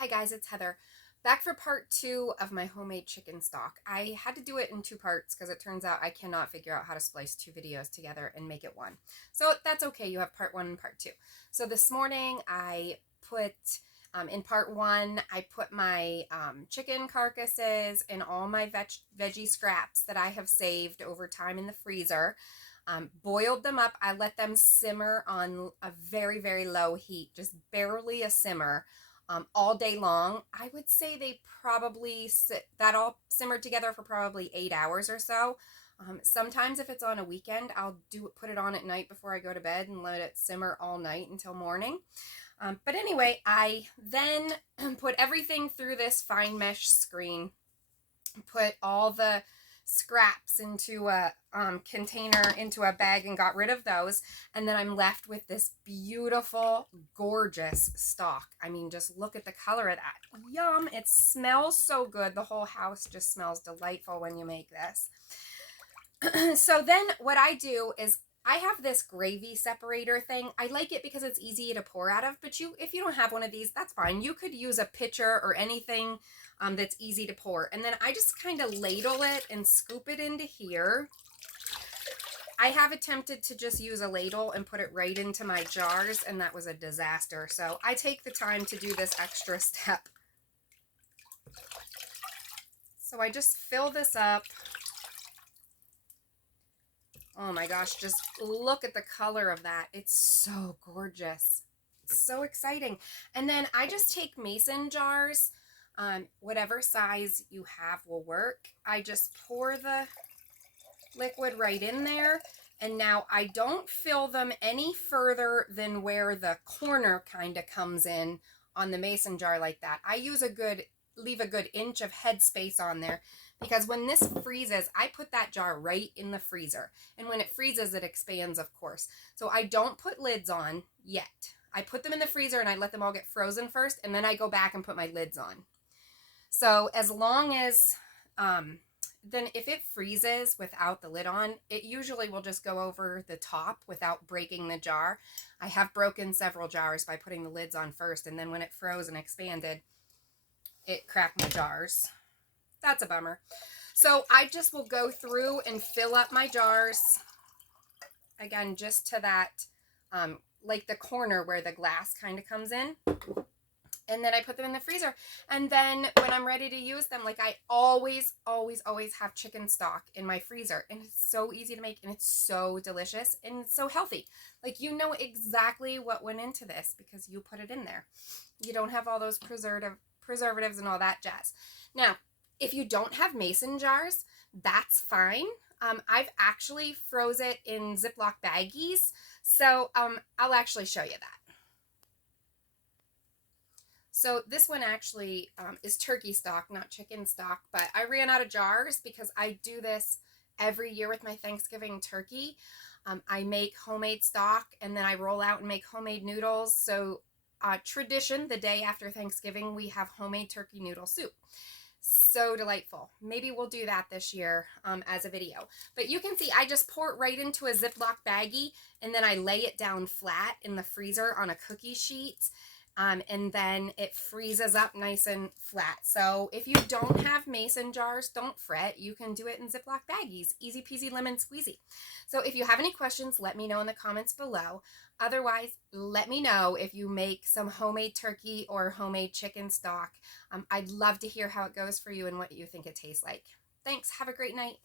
Hi guys, it's Heather. Back for part 2 of my homemade chicken stock. I had to do it in 2 parts because it turns out I cannot figure out how to splice 2 videos together and make it one. So that's okay, you have part 1 and part 2. So this morning I put, in part 1, I put my chicken carcasses and all my veggie scraps that I have saved over time in the freezer. Boiled them up. I let them simmer on a very, very low heat, just barely a simmer, all day long. I would say they probably that all simmered together for probably 8 hours or so. Sometimes if it's on a weekend, I'll put it on at night before I go to bed and let it simmer all night until morning. But anyway, I then put everything through this fine mesh screen, put all the scraps into a container, into a bag, and got rid of those. And then I'm left with this beautiful, gorgeous stock. I mean, just look at the color of that. Yum! It smells so good. The whole house just smells delightful when you make this. So then what I do is I have this gravy separator thing. I like it because it's easy to pour out of, but if you don't have one of these, that's fine. You could use a pitcher or anything that's easy to pour. And then I just kind of ladle it and scoop it into here. I have attempted to just use a ladle and put it right into my jars, and that was a disaster. So I take the time to do this extra step. So I just fill this up. Oh my gosh, just look at the color of that. It's so gorgeous. It's so exciting. And then I just take mason jars, whatever size you have will work. I just pour the liquid right in there. And now I don't fill them any further than where the corner kind of comes in on the mason jar like that. I leave a good inch of headspace on there, because when this freezes, I put that jar right in the freezer. And when it freezes, it expands, of course. So I don't put lids on yet. I put them in the freezer and I let them all get frozen first, and then I go back and put my lids on. So as long as, then if it freezes without the lid on, it usually will just go over the top without breaking the jar. I have broken several jars by putting the lids on first, and then when it froze and expanded, it cracked my jars. That's a bummer. So I just will go through and fill up my jars, again, just to that, like the corner where the glass kind of comes in. And then I put them in the freezer. And then when I'm ready to use them, like I always, always, always have chicken stock in my freezer. And it's so easy to make, and it's so delicious, and it's so healthy. Like, you know exactly what went into this because you put it in there. You don't have all those preservatives and all that jazz. Now, if you don't have mason jars, that's fine. I've actually froze it in Ziploc baggies, so I'll actually show you that. So this one actually is turkey stock, not chicken stock, but I ran out of jars because I do this every year with my Thanksgiving turkey. I make homemade stock, and then I roll out and make homemade noodles. So tradition, the day after Thanksgiving, we have homemade turkey noodle soup. So delightful. Maybe we'll do that this year as a video. But you can see I just pour it right into a Ziploc baggie, and then I lay it down flat in the freezer on a cookie sheet. And then it freezes up nice and flat. So if you don't have mason jars, don't fret. You can do it in Ziploc baggies. Easy peasy lemon squeezy. So if you have any questions, let me know in the comments below. Otherwise, let me know if you make some homemade turkey or homemade chicken stock. I'd love to hear how it goes for you and what you think it tastes like. Thanks. Have a great night.